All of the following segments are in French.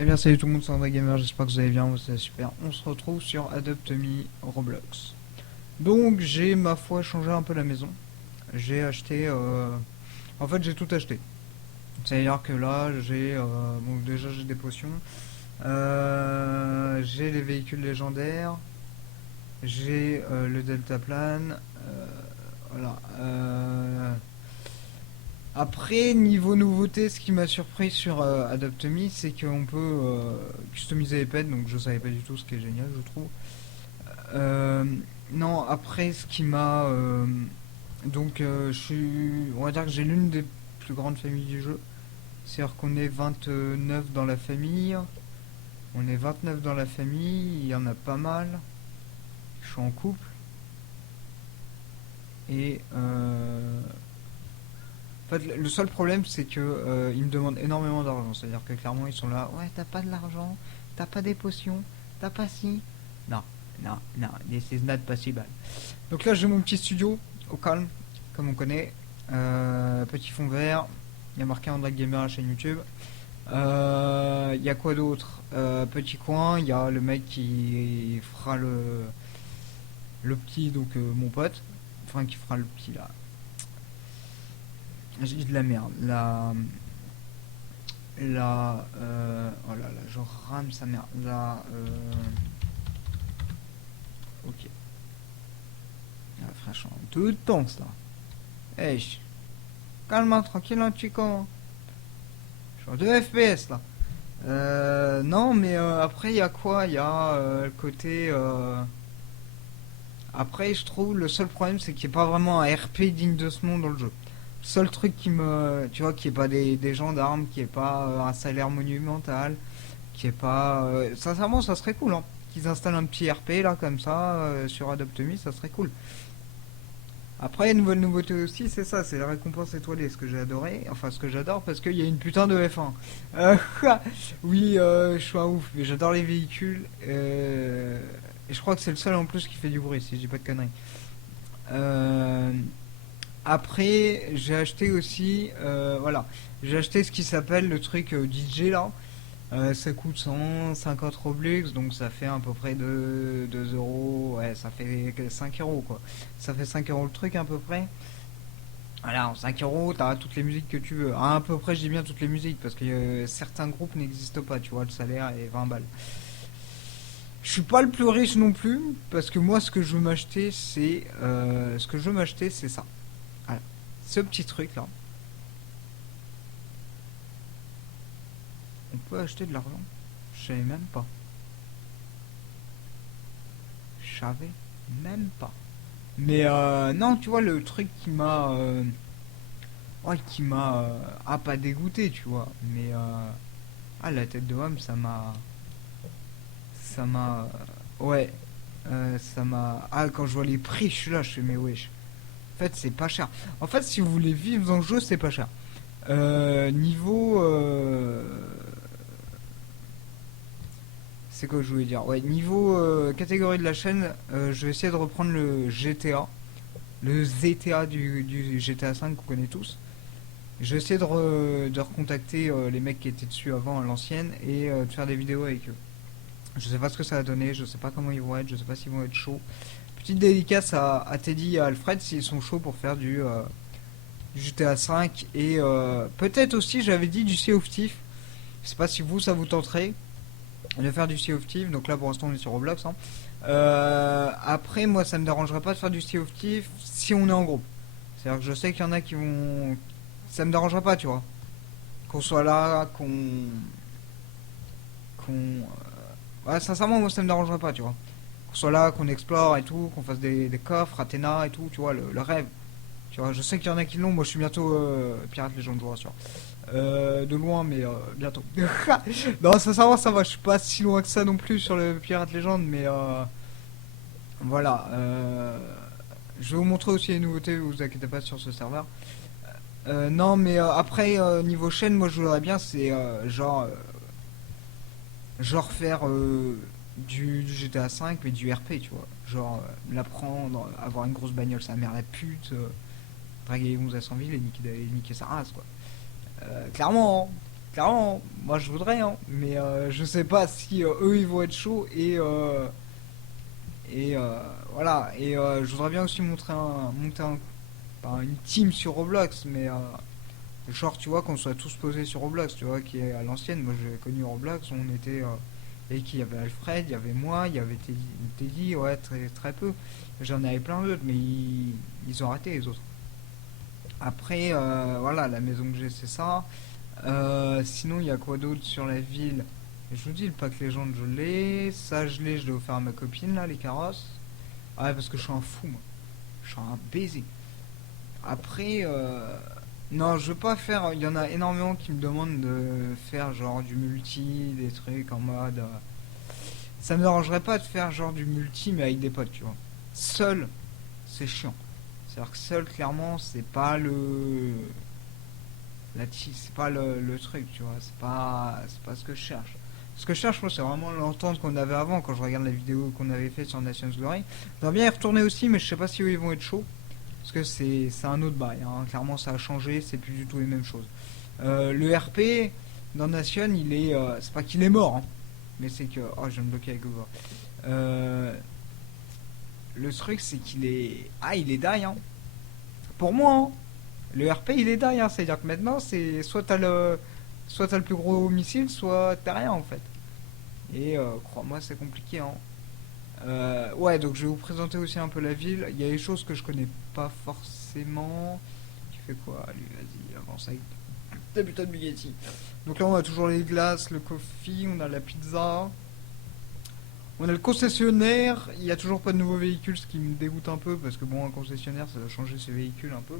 Eh bien salut tout le monde, c'est André Gamer, j'espère que vous allez bien, c'est super. On se retrouve sur Adopt Me Roblox. Donc j'ai ma foi changé un peu la maison. J'ai acheté... En fait j'ai tout acheté. C'est-à-dire que là j'ai... Bon déjà j'ai des potions. J'ai les véhicules légendaires. J'ai le deltaplane. Voilà. Après, niveau nouveauté, ce qui m'a surpris sur Adopt Me, c'est qu'on peut customiser les pets, donc je savais pas du tout, ce qui est génial, je trouve. Euh, non, après, ce qui m'a... donc, je suis... On va dire que j'ai l'une des plus grandes familles du jeu. C'est-à-dire qu'on est 29 dans la famille. On est 29 dans la famille, il y en a pas mal. Je suis en couple. Et... En fait, le seul problème, c'est que ils me demandent énormément d'argent. C'est-à-dire que clairement, ils sont là, ouais, t'as pas de l'argent, t'as pas des potions, t'as pas si. Non, non, non, this is not possible. Donc là, j'ai mon petit studio, au calme, comme on connaît. Petit fond vert, il y a marqué Android Gamer à la chaîne YouTube. Il y a quoi d'autre? Petit coin, il y a le mec qui fera le petit, donc mon pote. Enfin, qui fera le petit là. J'ai dit de la merde. Oh là là, je rame sa mère. Ok. Ah, franchement, tout le temps ça. Hey, calme, tranquille, un chico. Je suis en 2 FPS là. Non, mais après, il y a quoi? Il y a le côté. Après, je trouve le seul problème, c'est qu'il n'y a pas vraiment un RP digne de ce nom dans le jeu. Le seul truc qui me. Tu vois, qui est pas des gendarmes, qui est pas un salaire monumental, qui est pas. Sincèrement, ça serait cool, hein. Qu'ils installent un petit RP là, comme ça, sur Adopt Me, ça serait cool. Après, une nouvelle nouveauté aussi, c'est ça, c'est la récompense étoilée, ce que j'ai adoré, enfin ce que j'adore parce qu'il y a une putain de F1. Euh, oui, je suis un ouf, mais j'adore les véhicules. Et je crois que c'est le seul en plus qui fait du bruit, si je dis pas de conneries. Euh, Après, j'ai acheté aussi, voilà, j'ai acheté ce qui s'appelle le truc DJ là. Ça coûte 150 Robux, donc ça fait à peu près 2 euros, ouais, ça fait 5 euros quoi. Ça fait 5 euros le truc à peu près. Voilà, en 5 euros, t'as toutes les musiques que tu veux. À peu près, je dis bien toutes les musiques, parce que certains groupes n'existent pas, tu vois, le salaire est 20 balles. Je suis pas le plus riche non plus, parce que moi, ce que je veux m'acheter, c'est ça. Voilà. Ce petit truc là, on peut acheter de l'argent. Je savais même pas. Je savais même pas. Mais non, tu vois, le truc qui m'a. Ouais, qui m'a. Ah, pas dégoûté, tu vois. Mais. Ah, la tête de homme, ça m'a. Ça m'a. Ouais. Ça m'a. Ah, quand je vois les prix, je suis là, je fais, mais wesh. En fait, c'est pas cher. En fait, si vous voulez vivre dans le jeu, c'est pas cher. Niveau. C'est quoi que je voulais dire? Ouais, niveau catégorie de la chaîne, je vais essayer de reprendre le GTA. Le ZTA du GTA 5 qu'on connaît tous. Je vais essayer de recontacter les mecs qui étaient dessus avant à l'ancienne et de faire des vidéos avec eux. Je sais pas ce que ça va donner, je sais pas comment ils vont être, je sais pas s'ils vont être chauds. Petite dédicace à Teddy et à Alfred s'ils sont chauds pour faire du GTA 5 et peut-être aussi j'avais dit du Sea of Thief. Je sais pas si vous ça vous tenterait de faire du Sea of Thief, donc là pour l'instant on est sur Roblox. Hein. Après moi ça me dérangerait pas de faire du Sea of Thief si on est en groupe. C'est-à-dire que je sais qu'il y en a qui vont... Ça me dérangerait pas tu vois. Qu'on soit là, ouais, sincèrement, moi ça me dérangerait pas, tu vois. Qu'on soit là, qu'on explore et tout, qu'on fasse des coffres, Athéna et tout, tu vois, le rêve. Tu vois, je sais qu'il y en a qui l'ont, moi je suis bientôt pirate légende, je vous rassure. De loin, mais bientôt. Non, sincèrement, ça va, je suis pas si loin que ça non plus sur le pirate légende, mais voilà. Je vais vous montrer aussi les nouveautés, vous inquiétez pas sur ce serveur. Non, mais après, niveau chaîne, moi je voudrais bien, c'est genre faire du GTA 5 mais du RP tu vois, genre l'apprendre, avoir une grosse bagnole sa mère la pute, draguer les gonzesses en ville et niquer sa race quoi. Clairement hein. Clairement, moi je voudrais, hein, mais je sais pas si eux ils vont être chauds voilà. Et je voudrais bien aussi monter pas une team sur Roblox, mais genre tu vois qu'on soit tous posés sur Roblox, tu vois, qui est à l'ancienne. Moi j'ai connu Roblox, on était et qui il y avait Alfred, il y avait moi, il y avait Teddy, ouais très très peu. J'en avais plein d'autres, mais ils ont raté les autres. Après voilà, la maison que j'ai c'est ça. Sinon, il y a quoi d'autre sur la ville? Je vous dis, le pack légende, je l'ai. Ça, je l'ai offert à ma copine, là, les carrosses. Ouais, parce que je suis un fou, moi. Je suis un baiser. Après, non, je veux pas faire. Il y en a énormément qui me demandent de faire genre du multi, des trucs en mode. Ça me dérangerait pas de faire genre du multi, mais avec des potes, tu vois. Seul, c'est chiant. C'est-à-dire que seul, clairement, c'est pas c'est pas le truc, tu vois, c'est pas ce que je cherche. Ce que je cherche, moi, c'est vraiment l'entente qu'on avait avant, quand je regarde la vidéo qu'on avait fait sur Nation's Glory. J'aimerais bien y retourner aussi, mais je sais pas si eux, ils vont être chauds, parce que c'est un autre bail, hein. Clairement, ça a changé, c'est plus du tout les mêmes choses. Le RP, dans Nation, il est... c'est pas qu'il est mort, hein, mais c'est que... Oh, je viens de bloquer avec Google. Le truc, c'est qu'il est... Ah, il est die, hein. Pour moi, hein. Le RP il est derrière, c'est-à-dire que maintenant c'est soit t'as le plus gros missile, soit t'as rien en fait. Et crois-moi c'est compliqué hein. Ouais donc je vais vous présenter aussi un peu la ville. Il y a des choses que je connais pas forcément. Tu fais quoi? Allez vas-y avance avec ta putain de Bugatti. Donc là on a toujours les glaces, le coffee, on a la pizza. On a le concessionnaire, il n'y a toujours pas de nouveaux véhicules, ce qui me dégoûte un peu parce que bon un concessionnaire ça va changer ses véhicules un peu.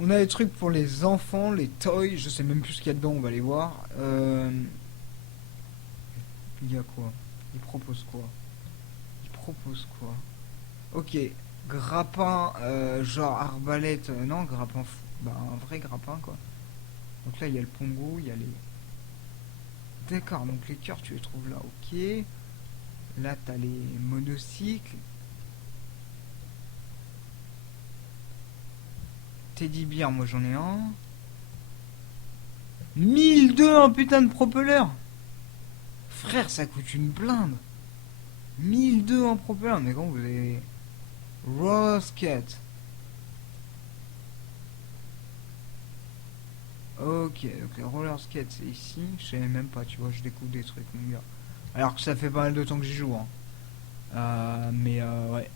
On a des trucs pour les enfants, les toys, je sais même plus ce qu'il y a dedans, on va les voir. Il y a quoi? Il propose quoi? Il propose quoi? Ok, grappin, genre arbalète, non, grappin fou. Bah, un vrai grappin quoi. Donc là, il y a le pongo, il y a les. D'accord, donc les cœurs, tu les trouves là, ok. Là, t'as les monocycles. Teddy Bear, moi j'en ai un. 1002 un putain de propeller! Frère, ça coûte une blinde! 1002 en propelleur, mais quand vous avez Rosket. Ok, donc les roller skate c'est ici. Je savais même pas, tu vois, je découvre des trucs, mon gars. Alors que ça fait pas mal de temps que j'y joue, hein. Ouais.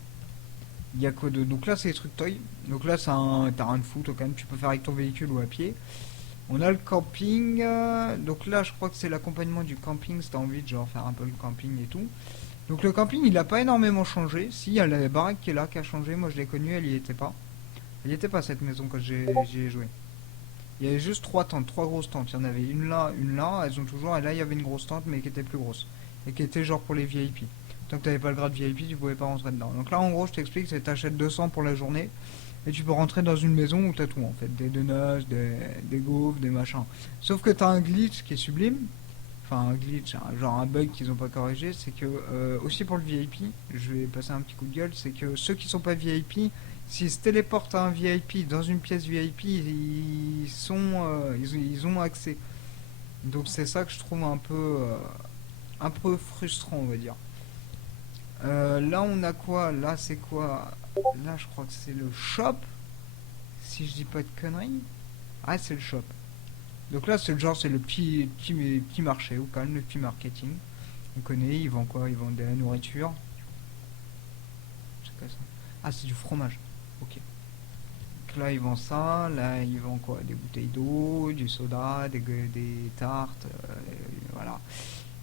Il y a quoi de. Donc là, c'est les trucs toy. Donc là, c'est un terrain de foot, quand même. Tu peux faire avec ton véhicule ou à pied. On a le camping. Donc là, je crois que c'est l'accompagnement du camping. Si t'as envie de genre faire un peu le camping et tout. Donc le camping, il a pas énormément changé. Si, il y a la baraque qui est là, qui a changé. Moi, je l'ai connue, elle y était pas. Elle y était pas cette maison quand j'y ai joué. Il y avait juste trois tentes, trois grosses tentes. Il y en avait une là, elles ont toujours. Et là, il y avait une grosse tente, mais qui était plus grosse. Et qui était genre pour les VIP. Tant que t'avais pas le grade VIP, tu pouvais pas rentrer dedans. Donc là, en gros, je t'explique, c'est t'achètes 200 pour la journée. Et tu peux rentrer dans une maison où t'as tout en fait. Des donuts, des gaufres, des machins. Sauf que t'as un glitch qui est sublime. Enfin, un glitch, genre un bug qu'ils ont pas corrigé. C'est que, aussi pour le VIP, je vais passer un petit coup de gueule. C'est que ceux qui sont pas VIP, s'ils se téléportent à un VIP dans une pièce VIP, ils ont accès. Donc c'est ça que je trouve un peu frustrant, on va dire. Là, on a quoi? Là, c'est quoi? Là, je crois que c'est le shop. Si je dis pas de conneries. Ah, c'est le shop. Donc là, c'est le genre, c'est le petit marché, ou quand même le petit marketing. On connaît, ils vendent quoi? Ils vendent de la nourriture. C'est quoi ça? Ah, c'est du fromage. Ok. Donc là, ils vendent ça. Là, ils vendent quoi? Des bouteilles d'eau, du soda, des tartes. Voilà.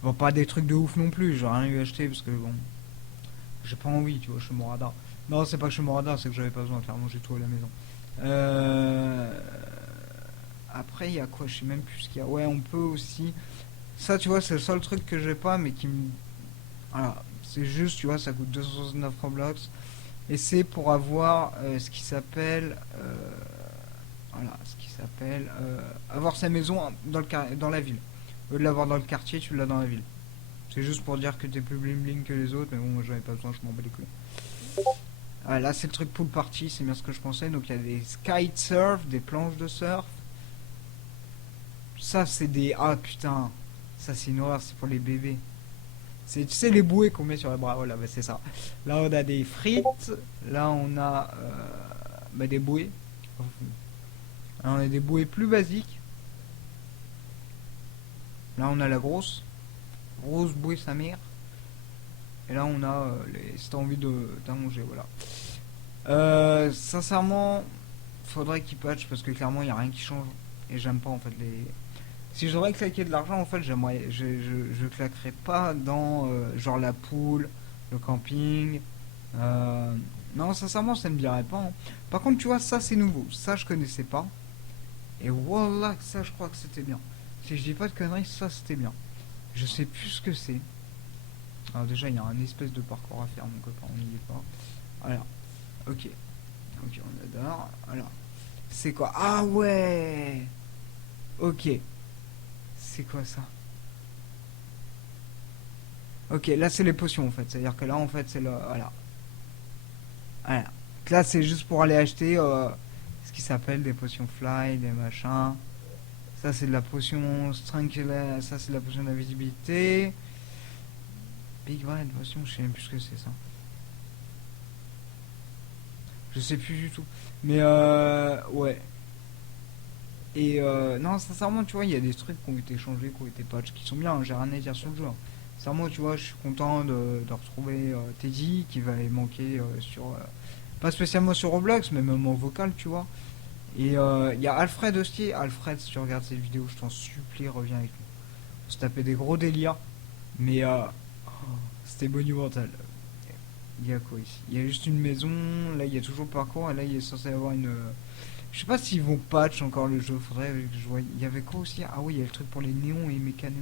Ils vendent pas des trucs de ouf non plus. J'ai rien eu acheté parce que bon, j'ai pas envie, tu vois, je suis mon radar. Non, c'est pas que je suis mon radar, c'est que j'avais pas besoin de faire manger tout à la maison. Euh... Après, il y a quoi? Je sais même plus ce qu'il y a. Ouais, on peut aussi. Ça, tu vois, c'est le seul truc que j'ai pas, mais qui me. Voilà, c'est juste, tu vois, ça coûte 269 Roblox. Et c'est pour avoir ce qui s'appelle. Voilà, ce qui s'appelle. Avoir sa maison dans la ville. Au lieu de l'avoir dans le quartier, tu l'as dans la ville. C'est juste pour dire que t'es plus bling bling que les autres, mais bon, moi j'avais pas besoin, je m'en bats les couilles. Ah, là, c'est le truc pool party, c'est bien ce que je pensais. Donc il y a des kitesurf, des planches de surf. Ça, c'est des... Ah, putain. Ça, c'est une horreur, c'est pour les bébés. C'est, tu sais, les bouées qu'on met sur les bras. Voilà, bah, c'est ça. Là, on a des frites. Là, on a bah, des bouées. Là, on a des bouées plus basiques. Là, on a la grosse. Grosse bouée sa mère. Et là, on a les... si t'as envie d'en manger, voilà. Sincèrement, faudrait qu'ils patchent parce que clairement, il n'y a rien qui change. Et j'aime pas, en fait, les... Si j'aurais claqué de l'argent, en fait, j'aimerais, je claquerais pas dans genre la poule, le camping. euh, non, sincèrement, ça me dirait pas, hein. Par contre, tu vois, ça c'est nouveau. Ça, je connaissais pas. Et voilà, ça, je crois que c'était bien. Si je dis pas de conneries, ça c'était bien. Je sais plus ce que c'est. Alors, déjà, il y a un espèce de parcours à faire, mon copain, on n'y est pas. Voilà, ok. Ok, on adore. Alors, c'est quoi? Ah ouais! Ok, c'est quoi ça? Ok, là c'est les potions en fait. C'est-à-dire que là en fait c'est le. Voilà. Voilà. Donc là c'est juste pour aller acheter ce qui s'appelle des potions fly, des machins. Ça c'est de la potion strength, ça c'est de la potion d'invisibilité. Big Red potion, je sais même plus ce que c'est ça. Je sais plus du tout. Mais ouais. Et non, sincèrement, tu vois, il y a des trucs qui ont été changés, qui ont été patch, qui sont bien, hein, j'ai rien à dire sur le jeu, hein. Sincèrement, tu vois, je suis content de retrouver Teddy, qui va manquer sur... pas spécialement sur Roblox, mais même en vocal, tu vois. Et il y a Alfred aussi. Alfred, si tu regardes cette vidéo, je t'en supplie, reviens avec nous. On se tapait des gros délires, mais c'était monumental. Il y a quoi ici? Il y a juste une maison, là il y a toujours le parcours, et là il est censé y avoir une... Je sais pas s'ils vont patch encore le jeu, faudrait que je vois. Il y avait quoi aussi? Ah oui, il y a le truc pour les néons et mécanos.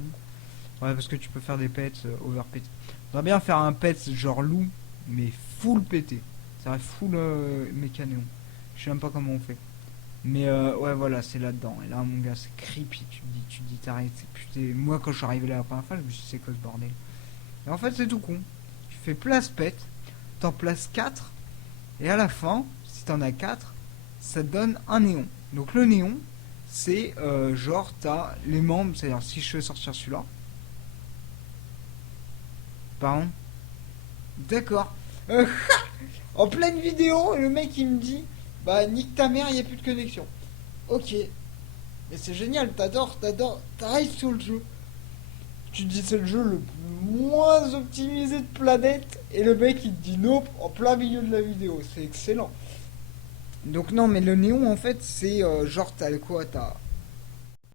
Ouais, parce que tu peux faire des pets over pétés. Faudrait bien faire un pet genre loup, mais full pété. Ça va full mécanéon. Je sais même pas comment on fait. Mais ouais, voilà, c'est là-dedans. Et là, mon gars, c'est creepy. Tu te dis, t'arrêtes. Putain, moi, quand je suis arrivé là la première fois, je me suis dit, c'est quoi ce bordel? Et en fait, c'est tout con. Tu fais place pet, t'en places 4 et à la fin, si t'en as 4 ça te donne un néon. Donc le néon, c'est genre, t'as les membres, c'est-à-dire si je fais sortir celui-là. Pardon? D'accord. Euh, en pleine vidéo, le mec il me dit, bah nique ta mère, il n'y a plus de connexion. Ok. Mais c'est génial, t'adores, t'arrives sur le jeu. Tu te dis c'est le jeu le moins optimisé de planète et le mec il te dit nope en plein milieu de la vidéo. C'est excellent. Donc non mais le néon en fait c'est genre t'as quoi? T'as